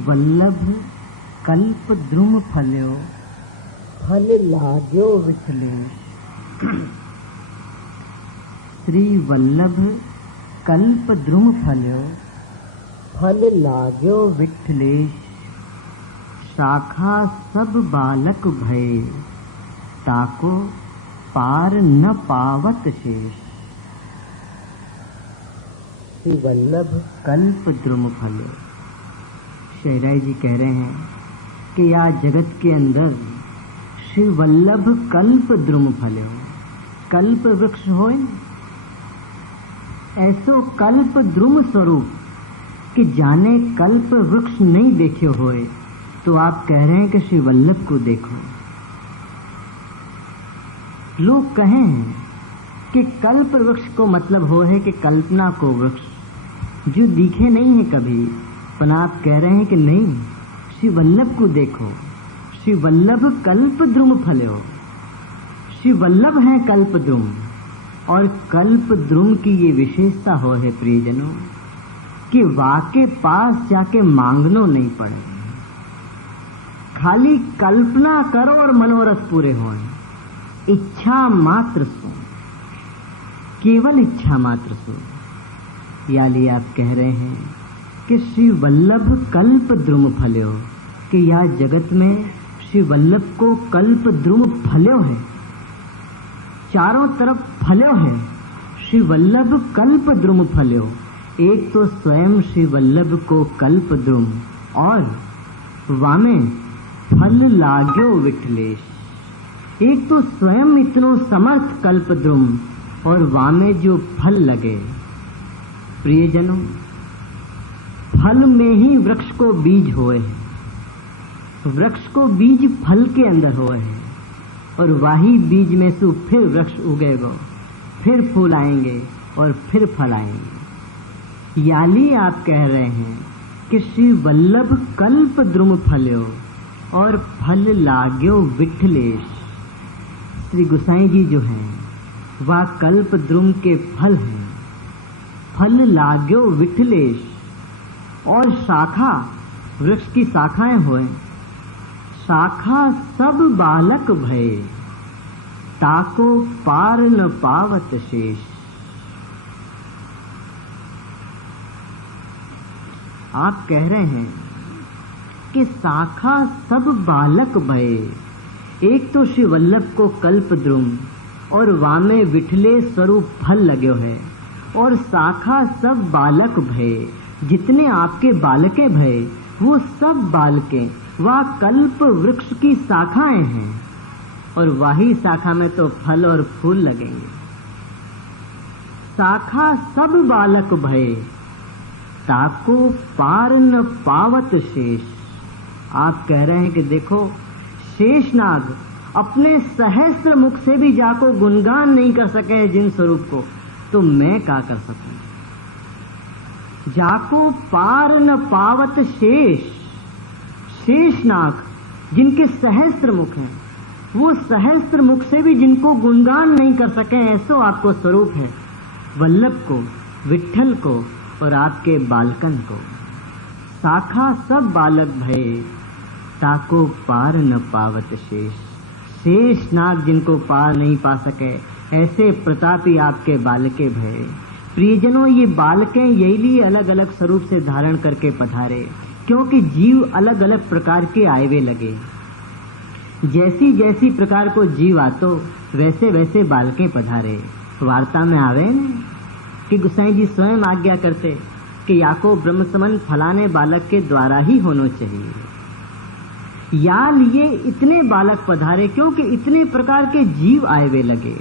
वल्लभ कल्प द्रुम फल्यो फल लाग्यो विठलेश। श्री वल्लभ कल्प द्रुम फल्यो फल लाग्यो विठलेश। शाखा सब बालक भय ताको पार न पावत शेष। श्री वल्लभ कल्प द्रुम फल्यो। शेराई जी कह रहे हैं कि या जगत के अंदर श्री वल्लभ कल्प द्रुम फल्यो। कल्प वृक्ष होए ऐसो कल्प द्रुम स्वरूप कि जाने कल्प वृक्ष नहीं देखे होए, तो आप कह रहे हैं कि श्री वल्लभ को देखो। लोग कहें कि कल्प वृक्ष को मतलब हो है कि कल्पना को वृक्ष जो दिखे नहीं है कभी, पर आप कह रहे हैं कि नहीं, श्री वल्लभ को देखो। श्री वल्लभ कल्प द्रुम फल्यो। श्री वल्लभ है कल्प द्रुम, और कल्प द्रुम की ये विशेषता हो है प्रियजनों कि वाके पास जाके मांगनो नहीं पड़े, खाली कल्पना करो और मनोरथ पूरे हों। इच्छा मात्र सो, केवल इच्छा मात्र सो। याली आप कह रहे हैं कि श्री वल्लभ कल्प द्रुम फल्यो, कि या जगत में श्री वल्लभ को कल्प द्रुम फल्यो है, चारों तरफ फल्यो है। श्री वल्लभ कल्प द्रुम फल्यो, एक तो स्वयं श्री वल्लभ को कल्प द्रुम, और वामे फल लाग्यो विठलेश। एक तो स्वयं इतनो समर्थ कल्प द्रुम, और वामे जो फल लगे। प्रियजनों, फल में ही वृक्ष को बीज होए है। वृक्ष को बीज फल के अंदर होए है, और वही बीज में से फिर वृक्ष उगेगा, फिर फूल आएंगे और फिर फल आएंगे। याली आप कह रहे हैं कि श्री वल्लभ कल्प द्रुम फल्यो और फल लाग्यो विठलेश। श्री गोसाई जी जो हैं वह कल्प द्रुम के फल हैं। फल लाग्यो विठलेश, और शाखा वृक्ष की शाखाएं होए। शाखा सब बालक भय ताको पार न पावत शेष। आप कह रहे हैं कि शाखा सब बालक भय। एक तो श्री वल्लभ को कल्प द्रुम और वामे विठले स्वरूप फल लगे है, और शाखा सब बालक भय, जितने आपके बालके भय वो सब बालके वह कल्प वृक्ष की शाखाएं हैं, और वही शाखा में तो फल और फूल लगेंगे। शाखा सब बालक भय ताको पार न पावत शेष। आप कह रहे हैं कि देखो, शेषनाग अपने सहस्त्र मुख से भी जाको गुणगान नहीं कर सके जिन स्वरूप को, तो मैं क्या कर सकूं। जाको पार न पावत शेष। शेषनाग जिनके सहस्त्र मुख हैं, वो सहस्त्र मुख से भी जिनको गुणगान नहीं कर सके, ऐसो आपको स्वरूप है वल्लभ को, विठ्ठल को और आपके बालकन को। शाखा सब बालक भय ताको पार न पावत शेष। शेषनाग जिनको पार नहीं पा सके, ऐसे प्रतापी आपके बालके भय। प्रियजनों, ये बालकें यही लिए अलग अलग स्वरूप से धारण करके पधारे, क्योंकि जीव अलग अलग प्रकार के आयवे लगे। जैसी जैसी प्रकार को जीव आतो, वैसे वैसे बालकें पधारे। वार्ता में आवे न कि गोसाई जी स्वयं आज्ञा करते कि याको ब्रह्म समन फलाने बालक के द्वारा ही होना चाहिए। या लिए इतने बालक पधारे, क्योंकि इतने प्रकार के जीव आयवे लगे,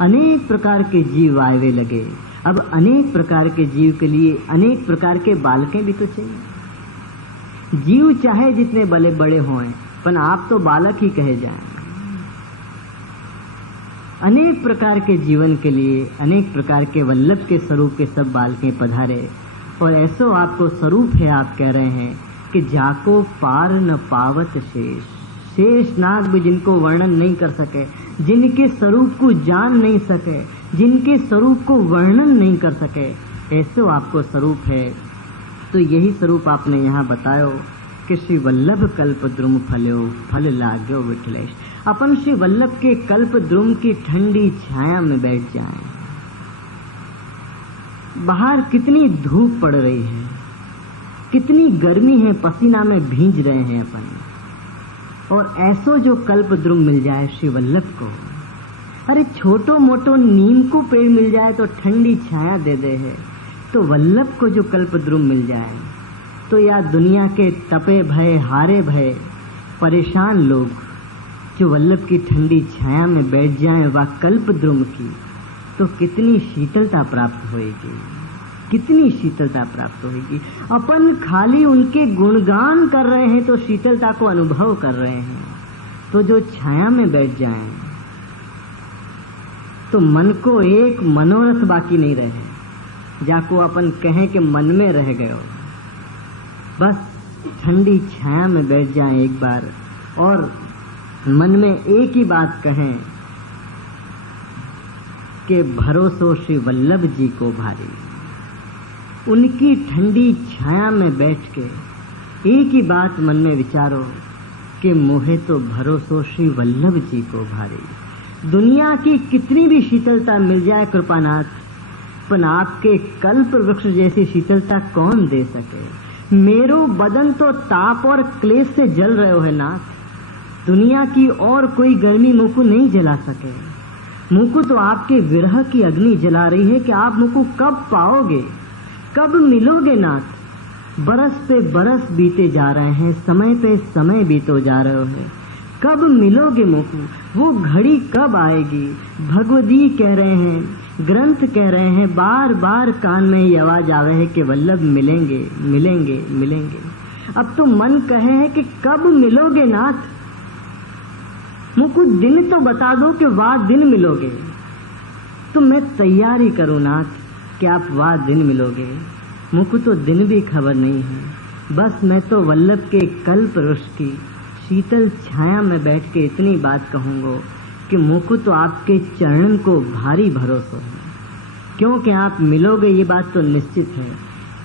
अनेक प्रकार के जीव आयवे लगे। अब अनेक प्रकार के जीव के लिए अनेक प्रकार के बालकें भी तो चाहिए। जीव चाहे जितने बड़े बड़े हों, पर आप तो बालक ही कहे जाएं। अनेक प्रकार के जीवन के लिए अनेक प्रकार के वल्लभ के स्वरूप के सब बालकें पधारे, और ऐसो आपको स्वरूप है। आप कह रहे हैं कि जाको पार न पावत शेष। शेषनाग भी जिनको वर्णन नहीं कर सके, जिनके स्वरूप को जान नहीं सके, जिनके स्वरूप को वर्णन नहीं कर सके, ऐसो आपको स्वरूप है। तो यही स्वरूप आपने यहाँ बतायो कि श्री वल्लभ कल्प द्रुम फल्यो फल लाग्यो विठलेश। अपन श्री वल्लभ के कल्प द्रुम की ठंडी छाया में बैठ जाएं। बाहर कितनी धूप पड़ रही है, कितनी गर्मी है, पसीना में भींज रहे हैं अपन, और ऐसो जो कल्प द्रुम मिल जाए श्री वल्लभ को। अरे छोटो मोटो नीम को पेड़ मिल जाए तो ठंडी छाया दे दे है, तो वल्लभ को जो कल्प द्रुम मिल जाए तो या दुनिया के तपे भय हारे भय परेशान लोग जो वल्लभ की ठंडी छाया में बैठ जाएं वा कल्प द्रुम की, तो कितनी शीतलता प्राप्त होएगी, कितनी शीतलता प्राप्त होगी। अपन खाली उनके गुणगान कर रहे हैं तो शीतलता को अनुभव कर रहे हैं, तो जो छाया में बैठ जाएं तो मन को एक मनोरथ बाकी नहीं रहे, जाको अपन कहें कि मन में रह गए हो। बस ठंडी छाया में बैठ जाएं एक बार और मन में एक ही बात कहें कि भरोसो श्री वल्लभ जी को भारी। उनकी ठंडी छाया में बैठ के एक ही बात मन में विचारो कि मोहे तो भरोसो श्री वल्लभ जी को भारी। दुनिया की कितनी भी शीतलता मिल जाए कृपानाथ, पर आपके कल्प वृक्ष जैसी शीतलता कौन दे सके। मेरो बदन तो ताप और क्लेश से जल रहे हो है नाथ, दुनिया की और कोई गर्मी मुझको नहीं जला सके। मुझको तो आपके विरह की अग्नि जला रही है कि आप मुझको कब पाओगे, कब मिलोगे नाथ। बरस पे बरस बीते जा रहे हैं, समय पे समय बीतो जा रहे हो, कब मिलोगे मुझको, वो घड़ी कब आएगी। भगवदी कह रहे हैं, ग्रंथ कह रहे हैं, बार बार कान में ये आवाज आवे है कि वल्लभ मिलेंगे मिलेंगे मिलेंगे। अब तो मन कहे है कि कब मिलोगे नाथ, मुझको दिन तो बता दो कि वाह दिन मिलोगे, तो मैं तैयारी करूं नाथ कि आप वाह दिन मिलोगे। मुझको तो दिन भी खबर नहीं है, बस मैं तो वल्लभ के कल्प वृक्ष की शीतल छाया में बैठ के इतनी बात कहूँगा कि मुझको तो आपके चरणन को भारी भरोसा है, क्योंकि आप मिलोगे ये बात तो निश्चित है,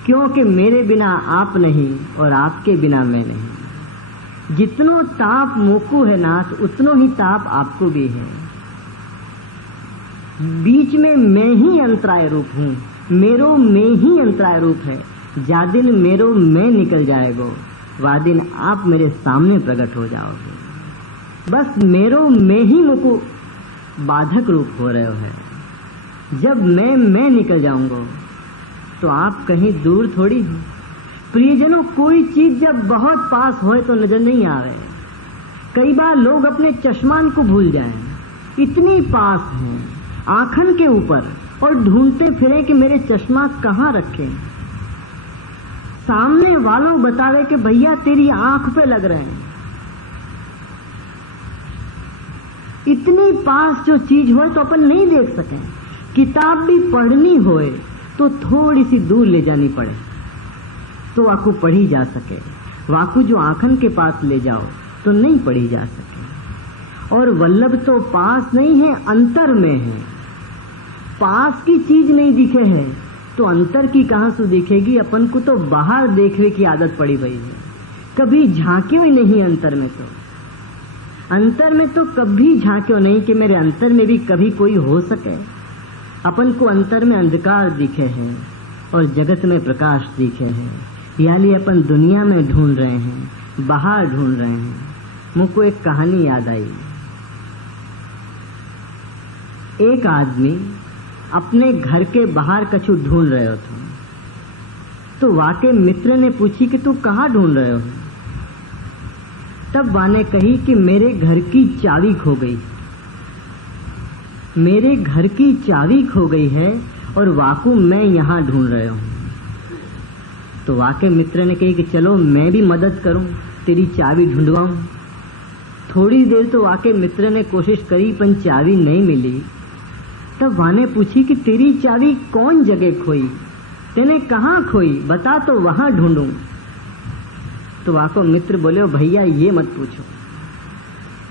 क्योंकि मेरे बिना आप नहीं और आपके बिना मैं नहीं। जितनो ताप मुझको है नाथ, उतनो ही ताप आपको भी है। बीच में मैं ही अंतराय रूप हूँ, मेरो मैं ही अंतराय रूप है। जा दिन मेरो मैं निकल जाएगो, वह दिन आप मेरे सामने प्रकट हो जाओगे। बस मेरो मैं ही मुझको बाधक रूप हो रहे हो। जब मैं निकल जाऊंगा तो आप कहीं दूर थोड़ी हो। प्रियजनों, कोई चीज जब बहुत पास होए तो नजर नहीं आवे। कई बार लोग अपने चश्मान को भूल जाएं, इतनी पास हैं आंखन के ऊपर, और ढूंढते फिरे कि मेरे चश्मा कहाँ रखे। सामने वालों बतावे कि भैया तेरी आंख पे लग रहे हैं। इतनी पास जो चीज होए तो अपन नहीं देख सके। किताब भी पढ़नी होए तो थोड़ी सी दूर ले जानी पड़े तो वाकू पढ़ी जा सके। वाकू जो आंखन के पास ले जाओ तो नहीं पढ़ी जा सके। और वल्लभ तो पास नहीं है, अंतर में है। पास की चीज नहीं दिखे है तो अंतर की कहां से दिखेगी। अपन को तो बाहर देखने की आदत पड़ी गई है, कभी झांक्यो ही नहीं अंतर में। तो अंतर में तो कभी झांक्यो नहीं कि मेरे अंतर में भी कभी कोई हो सके। अपन को अंतर में अंधकार दिखे है और जगत में प्रकाश दिखे है। यानी अपन दुनिया में ढूंढ रहे हैं, बाहर ढूंढ रहे हैं। मुझको एक कहानी याद आई। एक आदमी अपने घर के बाहर कछु ढूंढ रहे हो था, तो वाके मित्र ने पूछी कि तू कहाँ ढूंढ रहे हो। तब वाने कही कि मेरे घर की चाबी खो गई, मेरे घर की चाबी खो गई है और वाकू मैं यहाँ ढूंढ रहा हूँ। तो वाके मित्र ने कही कि चलो मैं भी मदद करूं, तेरी चाबी ढूंढवाऊं। थोड़ी देर तो वाके मित्र ने कोशिश करी पर चाबी नहीं मिली। तब वाने पूछी कि तेरी चाबी कौन जगह खोई, तेने कहाँ खोई, बता तो वहां ढूंढूं। तो वाको मित्र बोले, भैया ये मत पूछो,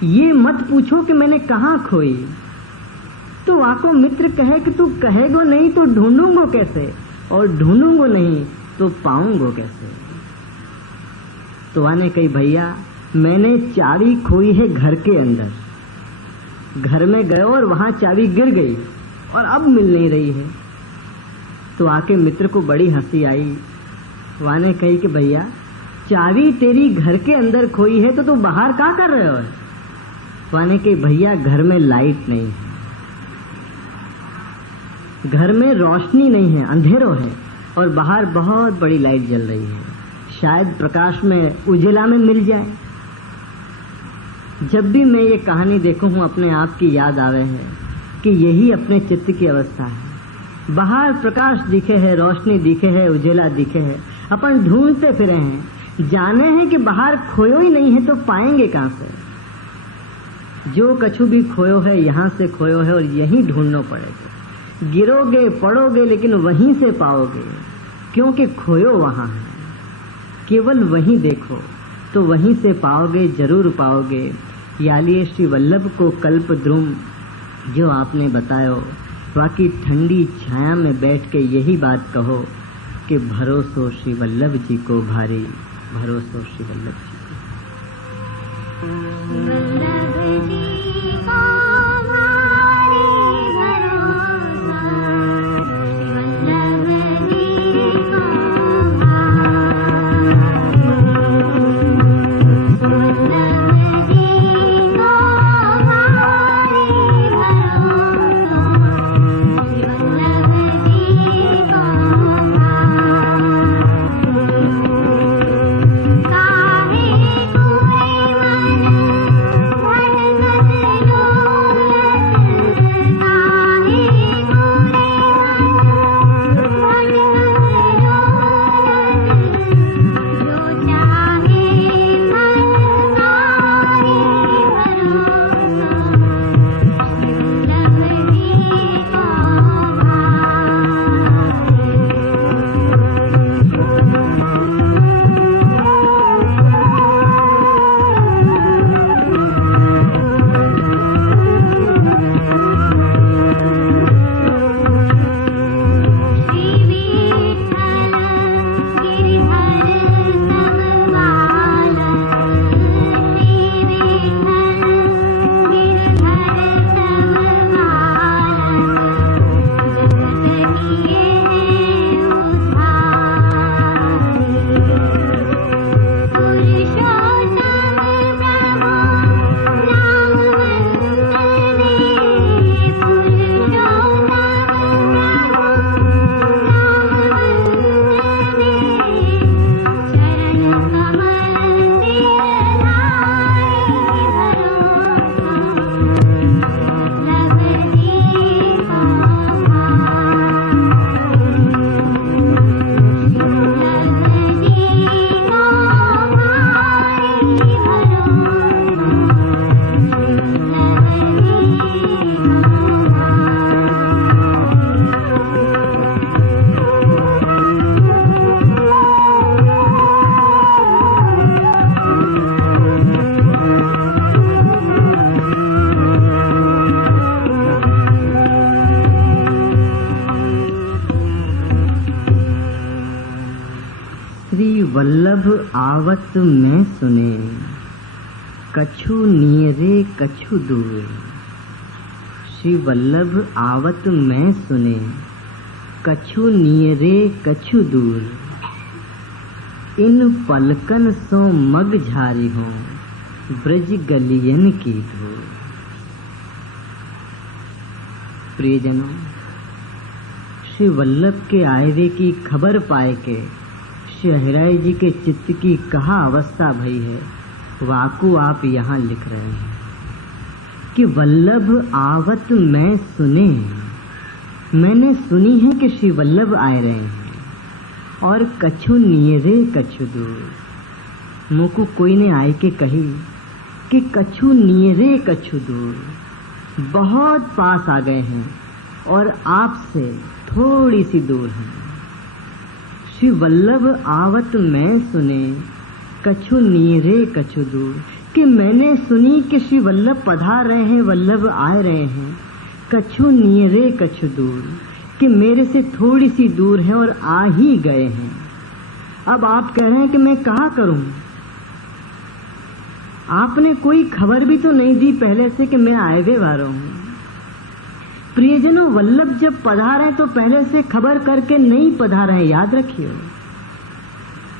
ये मत पूछो कि मैंने कहाँ खोई। तो वाको मित्र कहे कि तू कहेगो नहीं तो ढूंढूंगो कैसे, और ढूंढूंगो नहीं तो पाऊंगो कैसे। तो आने कही भैया मैंने चाबी खोई है घर के अंदर, घर में गए और वहां चाबी गिर गई और अब मिल नहीं रही है। तो आके मित्र को बड़ी हंसी आई। वाने कही कि भैया चाबी तेरी घर के अंदर खोई है तो तू बाहर क्या कर रहे हो। वाने कही भैया घर में लाइट नहीं है, घर में रोशनी नहीं है, अंधेरो है और बाहर बहुत बड़ी लाइट जल रही है, शायद प्रकाश में उजेला में मिल जाए। जब भी मैं ये कहानी देखूं हूं अपने आप की याद आवे है कि यही अपने चित्त की अवस्था है। बाहर प्रकाश दिखे है, रोशनी दिखे है, उजेला दिखे है, अपन ढूंढते फिरे हैं, जाने हैं कि बाहर खोयो ही नहीं है तो पाएंगे कहां से। जो कछु भी खोयो है यहां से खोयो है और यहीं ढूंढना पड़ेगा। गिरोगे पड़ोगे लेकिन वहीं से पाओगे, क्योंकि खोयो वहां है। केवल वहीं देखो तो वहीं से पाओगे, जरूर पाओगे। यालिए श्री वल्लभ को कल्प द्रुम जो आपने बतायो, बाकी ठंडी छाया में बैठ के यही बात कहो कि भरोसो श्री वल्लभ जी को भारी, भरोसो श्री वल्लभ जी को। वल्लभ आवत मैं सुने, कछु नियरे कछु दूर। श्री वल्लभ आवत मैं सुने, कछु नियरे कछु दूर। इन पलकन सो मग झारी हो, ब्रज गलियन की धूल। प्रियजनों, श्री वल्लभ के आयवे की खबर पाए के हरिराय जी के चित्त की कहा अवस्था भई है, वाकु आप यहाँ लिख रहे हैं कि वल्लभ आवत मैं सुने। मैंने सुनी है कि श्री वल्लभ आए रहे हैं और कछु नियरे कछु दूर। मुझको कोई ने आए के कही कि कछु नियरे कछु दूर, बहुत पास आ गए हैं और आपसे थोड़ी सी दूर हैं। श्री वल्लभ आवत मैं सुने, कछु नियरे कछु दूर। कि मैंने सुनी कि श्री वल्लभ पधार रहे हैं, वल्लभ आए रहे हैं, कछु नियरे कछु दूर, कि मेरे से थोड़ी सी दूर है और आ ही गए हैं। अब आप कह रहे हैं कि मैं कहाँ करूं? आपने कोई खबर भी तो नहीं दी पहले से कि मैं आए वाला हूं। प्रियजनों, वल्लभ जब पधारे तो पहले से खबर करके नहीं पधारे, याद रखिए।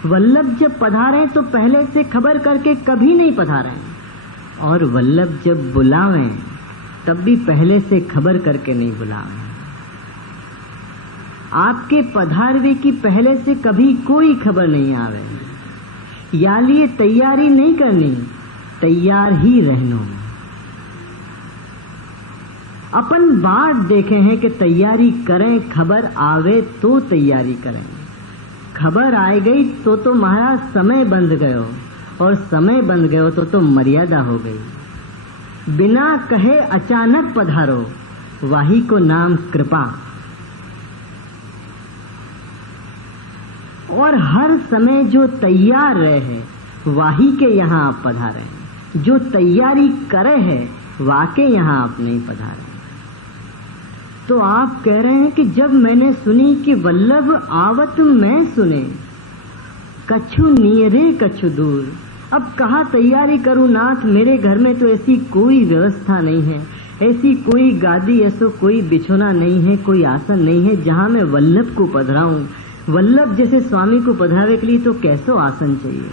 वल्लभ जब पधारे तो पहले से खबर करके कभी नहीं पधारे, और वल्लभ जब बुलावें तब भी पहले से खबर करके नहीं बुलावें। आपके पधारवे की पहले से कभी कोई खबर नहीं आवे, या लिए तैयारी नहीं करनी, तैयार ही रहनो। अपन बाट देखे हैं कि तैयारी करें, खबर आवे तो तैयारी करें। खबर आ गई तो महाराज समय बंध गयो, और समय बंध गयो तो मर्यादा हो गई। बिना कहे अचानक पधारो, वाही को नाम कृपा। और हर समय जो तैयार रहे, वाही के यहाँ आप पधारे। जो तैयारी करे है, वाके यहाँ आप नहीं पधारे। तो आप कह रहे हैं कि जब मैंने सुनी कि वल्लभ आवत मैं सुने, कछु नियरे कछु दूर। अब कहाँ तैयारी करूं नाथ, मेरे घर में तो ऐसी कोई व्यवस्था नहीं है, ऐसी कोई गादी, ऐसा कोई बिछोना नहीं है, कोई आसन नहीं है जहां मैं वल्लभ को पधराऊं। वल्लभ जैसे स्वामी को पधरावे के लिए तो कैसो आसन चाहिए,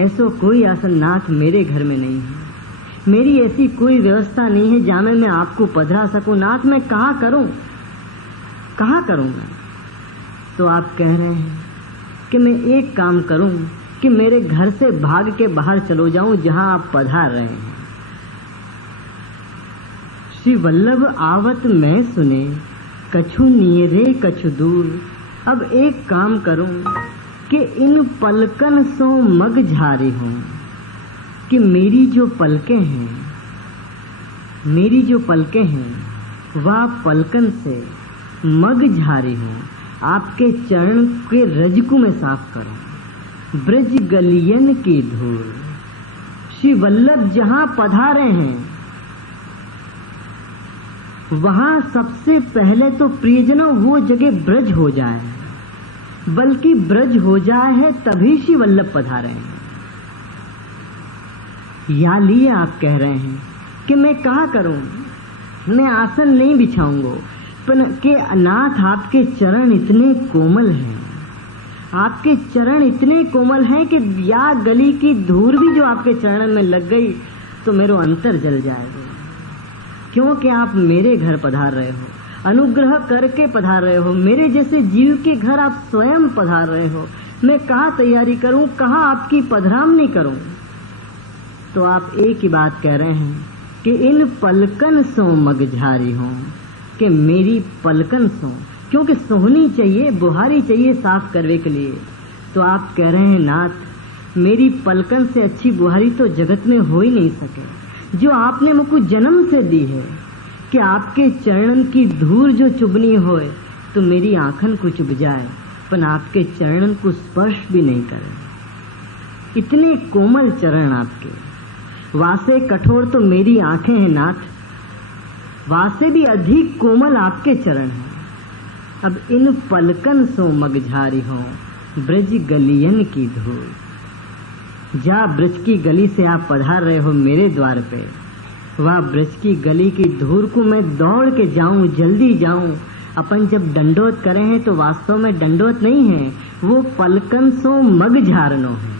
ऐसो कोई आसन नाथ मेरे घर में नहीं है। मेरी ऐसी कोई व्यवस्था नहीं है जहां मैं आपको पधरा सकूं। नाथ मैं कहाँ करूं, कहाँ करूं मैं? तो आप कह रहे हैं कि मैं एक काम करूं कि मेरे घर से भाग के बाहर चलो जाऊं जहां आप पधार रहे हैं। श्री वल्लभ आवत मैं सुने, कछु नियरे कछु दूर। अब एक काम करूं कि इन पलकन सो मग झारी हूं, कि मेरी जो पलकें हैं, मेरी जो पलकें हैं वह पलकन से मग झारी हूं, आपके चरण के रज को मैं साफ करूं। ब्रज गलियन की धूल। श्री वल्लभ जहां पधारे हैं वहां सबसे पहले तो प्रियजनों वो जगह ब्रज हो जाए, बल्कि ब्रज हो जाए है तभी श्री वल्लभ पधारे हैं। या लिए आप कह रहे हैं कि मैं कहाँ करूं, मैं आसन नहीं बिछाऊंगा, पर के नाथ आपके चरण इतने कोमल हैं, आपके चरण इतने कोमल हैं कि या गली की धूल भी जो आपके चरण में लग गई तो मेरा अंतर जल जाएगा। क्योंकि आप मेरे घर पधार रहे हो, अनुग्रह करके पधार रहे हो, मेरे जैसे जीव के घर आप स्वयं पधार रहे हो। मैं कहाँ तैयारी करूं, कहाँ आपकी पधरामनी करूं? तो आप एक ही बात कह रहे हैं कि इन पलकन सो मगझारी हूं, कि मेरी पलकन सो, क्योंकि सोहनी चाहिए, बुहारी चाहिए साफ करने के लिए। तो आप कह रहे हैं नाथ मेरी पलकन से अच्छी बुहारी तो जगत में हो ही नहीं सके, जो आपने मुझको जन्म से दी है, कि आपके चरणन की धूल जो चुभनी होए तो मेरी आंखन को चुभ जाए, पर आपके चरणन को स्पर्श भी नहीं करे। इतने कोमल चरण आपके, वासे कठोर तो मेरी आंखें हैं नाथ, वासे भी अधिक कोमल आपके चरण हैं। अब इन पलकन सो मगझारी हो, ब्रज गलियन की धूल। जा ब्रज की गली से आप पधार रहे हो मेरे द्वार पे, वह ब्रज की गली की धूल को मैं दौड़ के जाऊं, जल्दी जाऊं। अपन जब दंडोत करे हैं तो वास्तव में दंडोत नहीं है, वो पलकन सो मग झारनो है।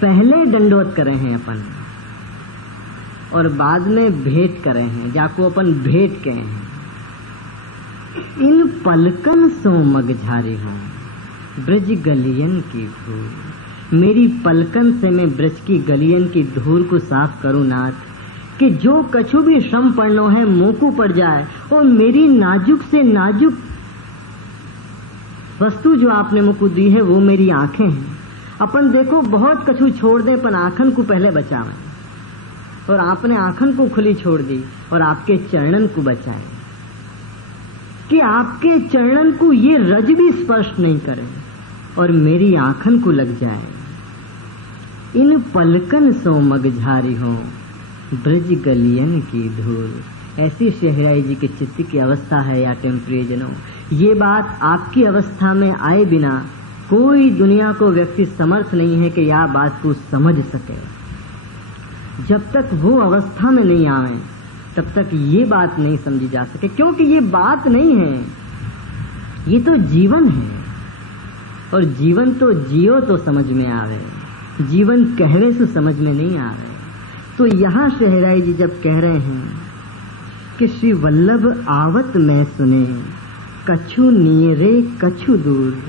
पहले दंडोत करे हैं अपन और बाद में भेंट करे हैं, जाको अपन भेंट कहे हैं। इन पलकन सो मग झारी हूं, ब्रज गलियन की धूल। मेरी पलकन से मैं ब्रज की गलियन की धूल को साफ करूं नाथ, कि जो कछु भी श्रम पड़नो है मोकू पड़ जाए, और मेरी नाजुक से नाजुक वस्तु जो आपने मुझको दी है वो मेरी आंखें हैं। अपन देखो बहुत कछु छोड़ दे पर आंखन को पहले बचावें, और आपने आंखन को खुली छोड़ दी और आपके चरणन को बचाए, कि आपके चरणन को ये रज भी स्पर्श नहीं करे और मेरी आंखन को लग जाए। इन पलकन सो मगझारी हो, ब्रज गलियन की धूल। ऐसी शहराई जी के चित्त की अवस्था है या टेम्परेजनों। ये बात आपकी अवस्था में आए बिना कोई दुनिया को व्यक्ति समर्थ नहीं है कि यह बात को समझ सके। जब तक वो अवस्था में नहीं आवे तब तक ये बात नहीं समझी जा सके, क्योंकि ये बात नहीं है, ये तो जीवन है। और जीवन तो जियो तो समझ में आवे, जीवन कहवे से समझ में नहीं आवे। तो यहाँ शहराई जी जब कह रहे हैं कि श्री वल्लभ आवत मैं सुने, कछु नीरे कछु दूर,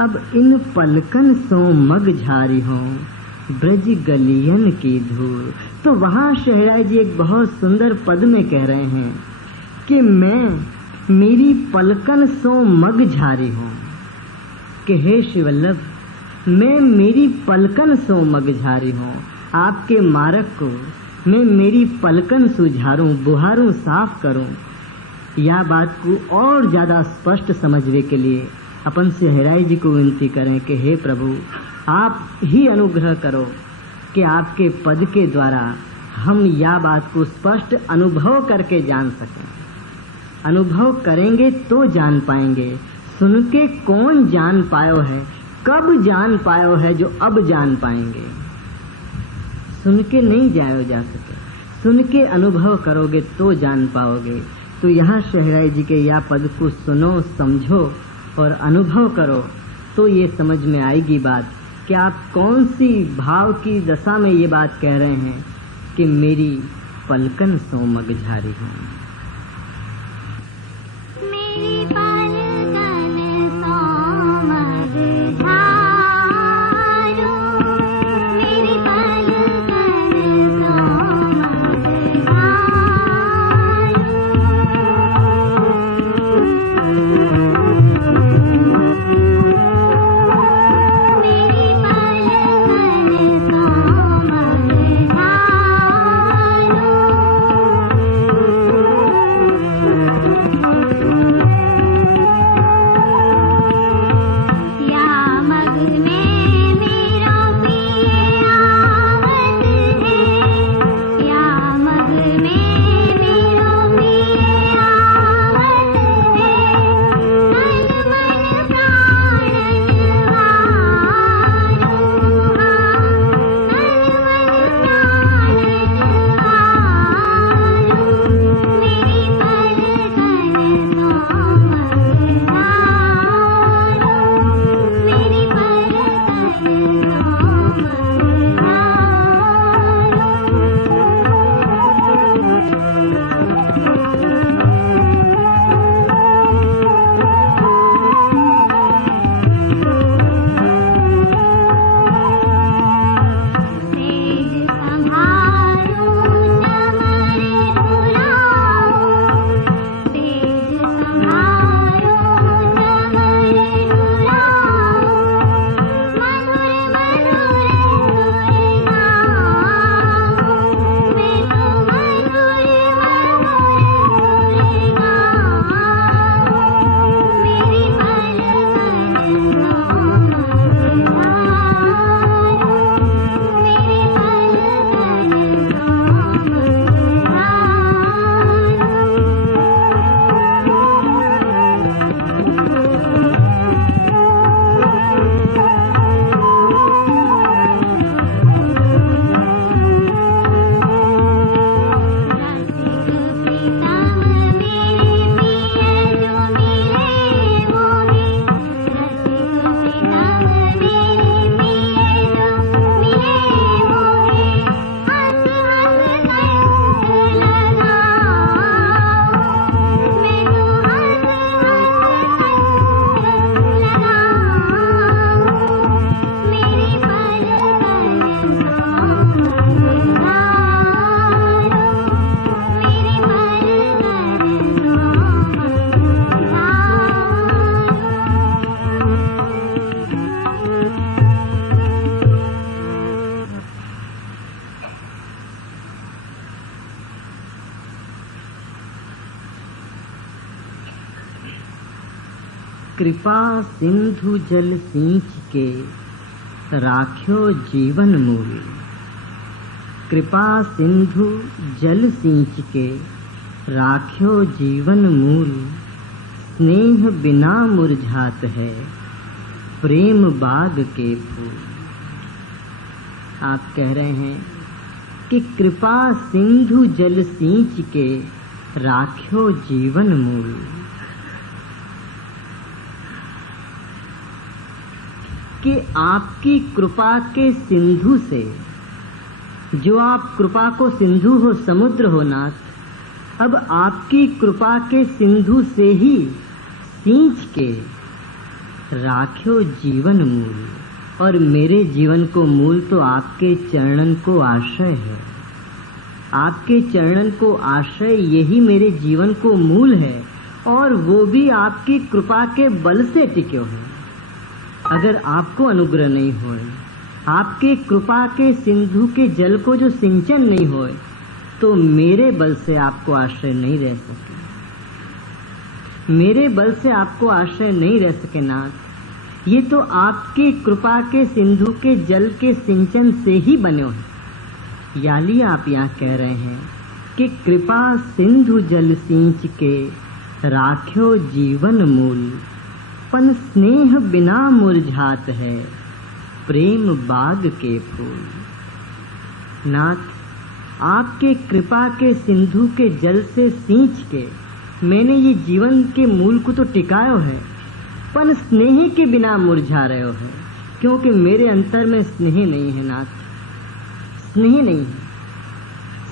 अब इन पलकन सो मग झारी हो, ब्रज गलियन की धूल। तो वहाँ शहराई जी एक बहुत सुंदर पद में कह रहे हैं कि मैं मेरी पलकन सो मग झारी हूँ, कि हे श्री वल्लभ मैं मेरी पलकन सो मग झारी हूँ। आपके मार्ग को मैं मेरी पलकन सुझारूं, बुहारूं, साफ करूं। यह बात को और ज्यादा स्पष्ट समझने के लिए अपन शहराई जी को विनती करें कि हे प्रभु आप ही अनुग्रह करो कि आपके पद के द्वारा हम यह बात को स्पष्ट अनुभव करके जान सकें। अनुभव करेंगे तो जान पाएंगे, सुन के कौन जान पायो है, कब जान पायो है जो अब जान पाएंगे। सुन के नहीं जायो जा सके, सुन के अनुभव करोगे तो जान पाओगे। तो यहाँ शहराई जी के या पद को सुनो, समझो और अनुभव करो तो ये समझ में आएगी बात कि आप कौन सी भाव की दशा में ये बात कह रहे हैं कि मेरी पलकन सो मग झारी हूँ। कृपा सिंधु जल सींच के राख्यो जीवन मूल। कृपा सिंधु जल सींच के राख्यो जीवन मूल, स्नेह बिना मुरझात है, प्रेम बाग के फूल। आप कह रहे हैं कि कृपा सिंधु जल सींच के राख्यो जीवन मूल। कि आपकी कृपा के सिंधु से, जो आप कृपा को सिंधु हो, समुद्र हो नाथ, अब आपकी कृपा के सिंधु से ही सींच के राख्यो जीवन मूल। और मेरे जीवन को मूल तो आपके चरणन को आश्रय है। आपके चरणन को आश्रय, यही मेरे जीवन को मूल है, और वो भी आपकी कृपा के बल से टिके हो। अगर आपको अनुग्रह नहीं होए, आपके कृपा के सिंधु के जल को जो सिंचन नहीं होए, तो मेरे बल से आपको आश्रय नहीं रह सके। मेरे बल से आपको आश्रय नहीं रह सके नाथ। ये तो आपके कृपा के सिंधु के जल के सिंचन से ही बने हैं। याली आप यहाँ कह रहे हैं कि कृपा सिंधु जल सींच के राख्यो जीवन मूल, पन स्नेह बिना मुरझात है, प्रेम बाग के फूल। नाथ, आपके कृपा के सिंधु के जल से सींच के मैंने ये जीवन के मूल को तो टिकायो है, पर स्नेह के बिना मुरझा रहे हो है, क्योंकि मेरे अंतर में स्नेह नहीं है नाथ, स्नेह नहीं है।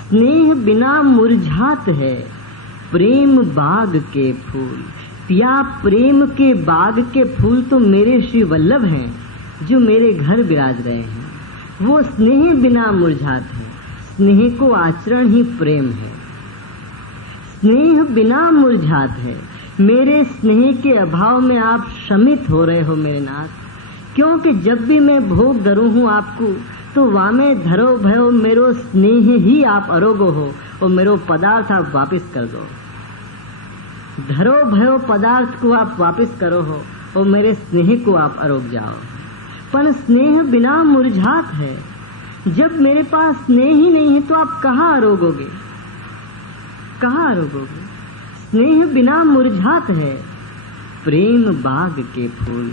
स्नेह बिना मुरझात है, प्रेम बाग के फूल। पिया प्रेम के बाग के फूल तो मेरे श्री वल्लभ हैं, जो मेरे घर विराज रहे हैं। वो स्नेह बिना मुरझात है। स्नेह को आचरण ही प्रेम है। स्नेह बिना मुरझात है। मेरे स्नेह के अभाव में आप शमित हो रहे हो मेरे नाथ, क्योंकि जब भी मैं भोग धरूं हूँ आपको, तो वामे धरो भयो मेरो स्नेह ही आप अरोगो हो, और मेरो पदार्थ आप वापिस कर दो। धरो भयो पदार्थ को आप वापिस करो हो, और मेरे स्नेह को आप अरोग जाओ। पर स्नेह बिना मुरझात है। जब मेरे पास स्नेह ही नहीं है तो आप कहाँ अरोगोगे, कहाँ अरोगोगे? स्नेह बिना मुरझात है, प्रेम बाग के फूल।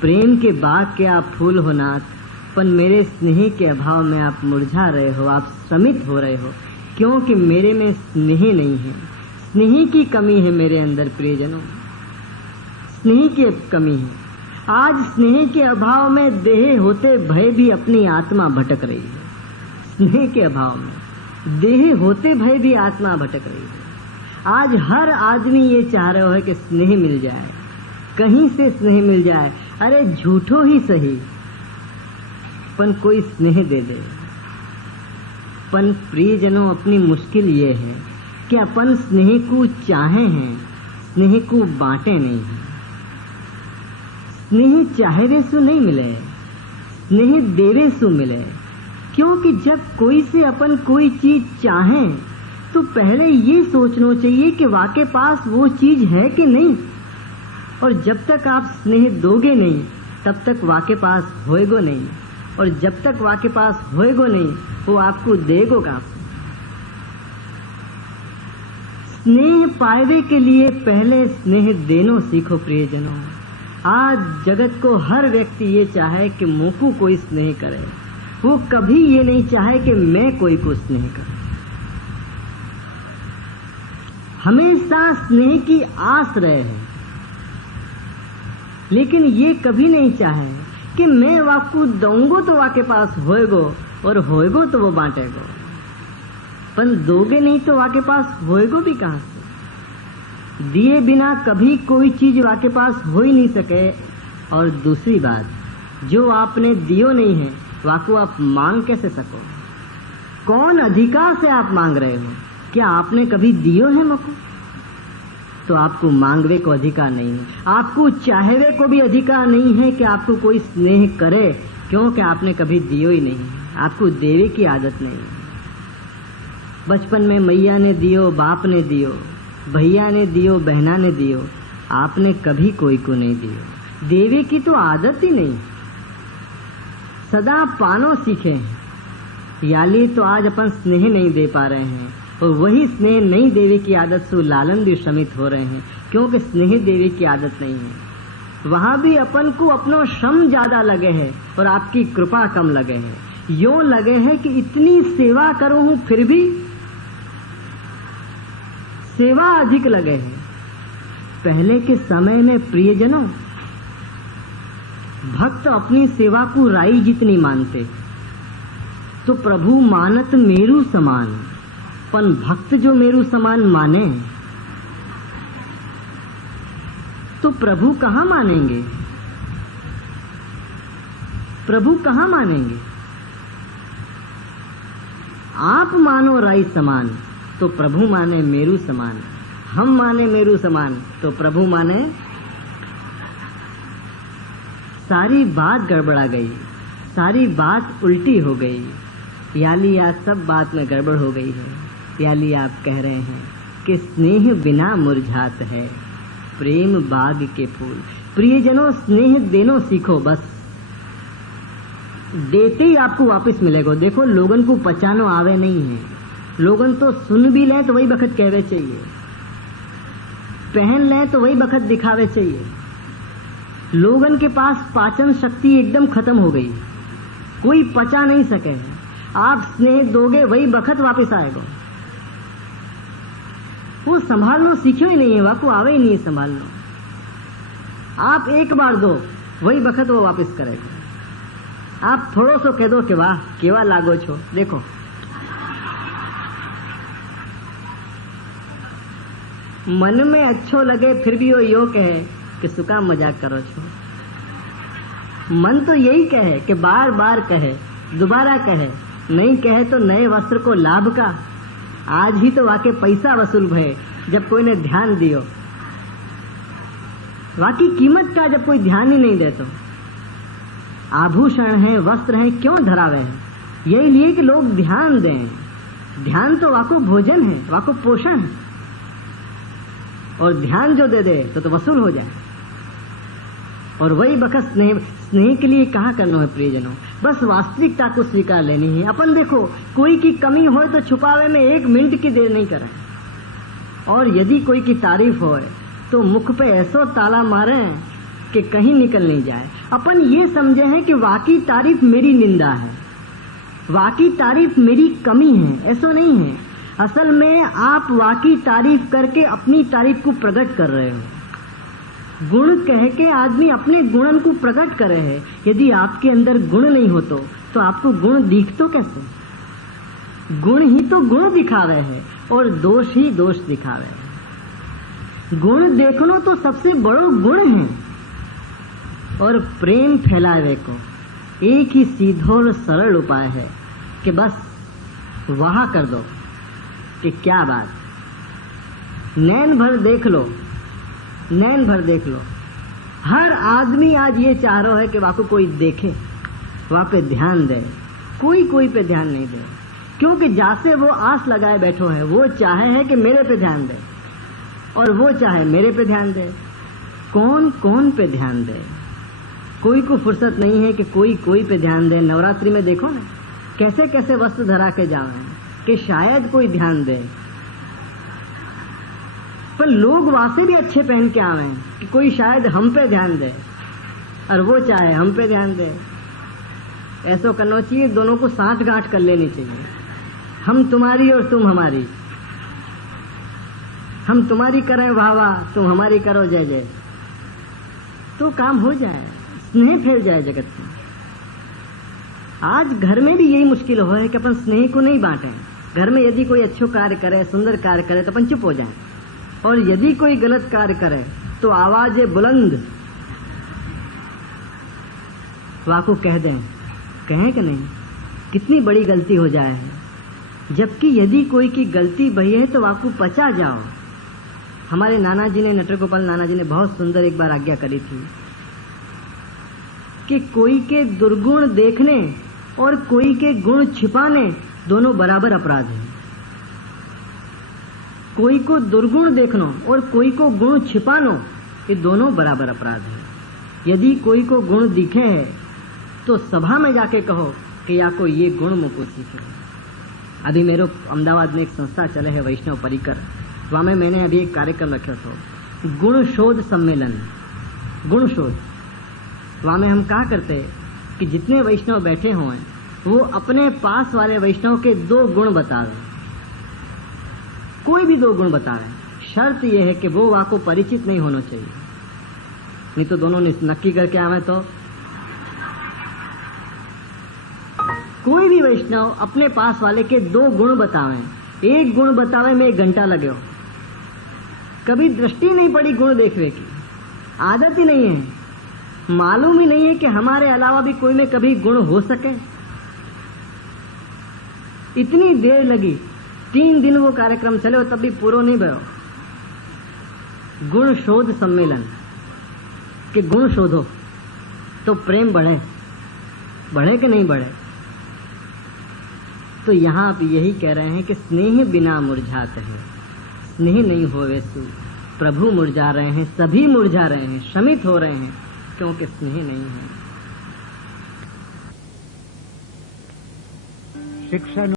प्रेम के बाग के आप फूल हो नाथ, पर मेरे स्नेह के अभाव में आप मुरझा रहे हो, आप श्रमित हो रहे हो, क्योंकि मेरे में स्नेह नहीं है। स्नेह की कमी है मेरे अंदर प्रियजनों, स्नेह की कमी है। आज स्नेह के अभाव में देह होते भय भी अपनी आत्मा भटक रही है। स्नेह के अभाव में देह होते भय भी आत्मा भटक रही है। आज हर आदमी ये चाह रहा है कि स्नेह मिल जाए, कहीं से स्नेह मिल जाए। अरे झूठो ही सही, पर कोई स्नेह दे दे। पर प्रियजनों, अपनी मुश्किल ये है कि अपन स्नेह को चाहे हैं, स्नेह को बांटे नहीं है। स्नेह चाहे सु नहीं मिले, स्नेह देवे सु मिले। क्योंकि जब कोई से अपन कोई चीज चाहे, तो पहले ये सोचना चाहिए कि वाके पास वो चीज है कि नहीं। और जब तक आप स्नेह दोगे नहीं, तब तक वाके पास होएगो नहीं, और जब तक वाके पास होएगो नहीं, वो आपको देगो का। स्नेह पाएवे के लिए पहले स्नेह देनो सीखो प्रियजनों। आज जगत को हर व्यक्ति ये चाहे कि मुझको कोई स्नेह करे, वो कभी ये नहीं चाहे कि मैं कोई को स्नेह करूं। हमेशा स्नेह की आस रहे हैं, लेकिन ये कभी नहीं चाहे कि मैं वाकू दूंगो तो वाके पास होएगो, और होएगो तो वो बांटेगो। पर दोगे नहीं तो वाके पास होएगो भी कहां से? दिए बिना कभी कोई चीज वाके पास हो ही नहीं सके। और दूसरी बात, जो आपने दियो नहीं है, वाकू आप मांग कैसे सको? कौन अधिकार से आप मांग रहे हो? क्या आपने कभी दियो है मको? तो आपको मांगवे को अधिकार नहीं है। आपको चाहवे को भी अधिकार नहीं है कि आपको कोई स्नेह करे, क्योंकि आपने कभी दियो ही नहीं है। आपको देवे की आदत नहीं है। बचपन में मैया ने दियो, बाप ने दियो, भैया ने दियो, बहना ने दियो, आपने कभी कोई को नहीं दियो। देवे की तो आदत ही नहीं। सदा पानो सीखे हैं। याली तो आज अपन स्नेह नहीं दे पा रहे हैं, और वही स्नेह नई देवी की आदत से लालन भी श्रमित हो रहे हैं, क्योंकि स्नेह देवी की आदत नहीं है। वहां भी अपन को अपनो श्रम ज्यादा लगे है और आपकी कृपा कम लगे है। यूं लगे है कि इतनी सेवा करूं हूं फिर भी सेवा अधिक लगे है। पहले के समय में प्रियजनों, भक्त अपनी सेवा को राई जितनी मानते, तो प्रभु मानत मेरु समान, पन भक्त जो मेरु समान माने तो प्रभु कहां मानेंगे? प्रभु कहां मानेंगे? आप मानो राई समान तो प्रभु माने मेरु समान, हम माने मेरु समान तो प्रभु माने। सारी बात गड़बड़ा गई, सारी बात उल्टी हो गई। याली आज सब बात में गड़बड़ हो गई है। याली आप कह रहे हैं कि स्नेह बिना मुरझात है, प्रेम बाग के फूल। प्रियजनों, स्नेह देनो सीखो, बस देते ही आपको वापस मिलेगा। देखो, लोगन को पहचानो आवे नहीं है, लोगन तो सुन भी लें तो वही बखत कहवे चाहिए, पहन लें तो वही बखत दिखावे चाहिए। लोगन के पास पाचन शक्ति एकदम खत्म हो गई, कोई पचा नहीं सके। आप स्नेह दोगे वही बखत वापस आएगा। वो संभालना सीखो ही नहीं है, वाको आवे ही नहीं है संभालना। आप एक बार दो वही बखत वो वापस करेगा। आप थोड़ो सो कह दो कि वाह केवा लागो छो, देखो मन में अच्छो लगे फिर भी वो यो कहे कि सुका मजाक करो छो। मन तो यही कहे कि बार बार कहे, दोबारा कहे, नहीं कहे तो नए वस्त्र को लाभ का। आज ही तो वाके पैसा वसूल भये जब कोई ने ध्यान दियो, वाकी कीमत का जब कोई ध्यान ही नहीं दे तो। आभूषण है, वस्त्र है, क्यों धरावे हैं? यही लिए कि लोग ध्यान दें। ध्यान तो वाको भोजन है, वाको पोषण है, और ध्यान जो दे दे तो वसूल हो जाए। और वही बखत स्नेह के लिए कहा करना है प्रियजनों, बस वास्तविकता को स्वीकार लेनी है। अपन देखो, कोई की कमी हो तो छुपावे में 1 मिनट की देर नहीं करें, और यदि कोई की तारीफ हो तो मुख पे ऐसो ताला मारे कि कहीं निकल नहीं जाए। अपन ये समझे हैं कि वाकई तारीफ मेरी निंदा है, वाकई तारीफ मेरी कमी है, ऐसा नहीं है। असल में आप वाकई तारीफ करके अपनी तारीफ को प्रकट कर रहे हो। गुण कह के आदमी अपने गुणन को प्रकट करे है। यदि आपके अंदर गुण नहीं हो तो आपको गुण दिख तो कैसे? गुण ही तो गुण दिखावे है और दोष ही दोष दिखावे है। गुण देखनो तो सबसे बड़ो गुण है, और प्रेम फैलावे को एक ही सीधो और सरल उपाय है कि बस वाह कर दो कि क्या बात, नैन भर देख लो, नैन भर देख लो। हर आदमी आज ये चाह रहा है कि वहां को कोई देखे, वहां पे ध्यान दे। कोई पे ध्यान नहीं दे, क्योंकि जैसे वो आस लगाए बैठो है, वो चाहे है कि मेरे पे ध्यान दे, और वो चाहे मेरे पे ध्यान दे। कौन कौन पे ध्यान दे? कोई को फुर्सत नहीं है कि कोई पे ध्यान दे। नवरात्रि में देखो ना कैसे कैसे वस्त्र धरा के जावे कि शायद कोई ध्यान दे, पर लोग वासे भी अच्छे पहन के आवे कि कोई शायद हम पे ध्यान दे, और वो चाहे हम पे ध्यान दे। ऐसा करना चाहिए, दोनों को साठ गांठ कर लेनी चाहिए। हम तुम्हारी और तुम हमारी, हम तुम्हारी करें वाह वाह, तुम हमारी करो जय जय, तो काम हो जाए, स्नेह फैल जाए जगत में। आज घर में भी यही मुश्किल हो है कि अपन स्नेह को नहीं बांटे। घर में यदि कोई अच्छो कार्य करे, सुंदर कार्य करे तो अपन चुप हो जाए, और यदि कोई गलत कार्य करे तो आवाजें बुलंद वाको कह दें, कहें कि नहीं, कितनी बड़ी गलती हो जाए है। जबकि यदि कोई की गलती भई है तो वाको पचा जाओ। हमारे नाना जी ने, नटर गोपाल नाना जी ने बहुत सुंदर एक बार आज्ञा करी थी कि कोई के दुर्गुण देखने और कोई के गुण छिपाने दोनों बराबर अपराध है। कोई को दुर्गुण देखनो और कोई को गुण छिपानो, ये दोनों बराबर अपराध है। यदि कोई को गुण दिखे है तो सभा में जाके कहो कि या को ये गुण मुझको सीखे। अभी मेरे अहमदाबाद में एक संस्था चले है वैष्णव परिकर, वहाँ में मैंने अभी एक कार्यक्रम रखा था, गुण शोध सम्मेलन, गुण शोध। वहाँ में हम क्या करते हैं कि जितने वैष्णव बैठे हुए हैं वो अपने पास वाले वैष्णव के 2 गुण बतावे, कोई भी 2 गुण बतावे। शर्त यह है कि वो वहाँ को परिचित नहीं होना चाहिए, नहीं तो दोनों नक्की करके आवे। तो कोई भी वैष्णव अपने पास वाले के 2 गुण बतावे, 1 गुण बतावे में 1 घंटा लगे हो, कभी दृष्टि नहीं पड़ी गुण देखने की, आदत ही नहीं है, मालूम ही नहीं है कि हमारे अलावा भी कोई में कभी गुण हो सके। इतनी देर लगी, 3 दिन वो कार्यक्रम चले हो तब भी पूरा नहीं भयो। गुण शोध सम्मेलन कि गुण शोधो तो प्रेम बढ़े, बढ़े कि नहीं बढ़े। तो यहाँ आप यही कह रहे हैं कि स्नेह बिना मुरझाते हैं, स्नेह नहीं होवे सु प्रभु मुरझा रहे हैं, सभी मुरझा रहे हैं, शमित हो रहे हैं क्योंकि स्नेह नहीं है। शिक्षा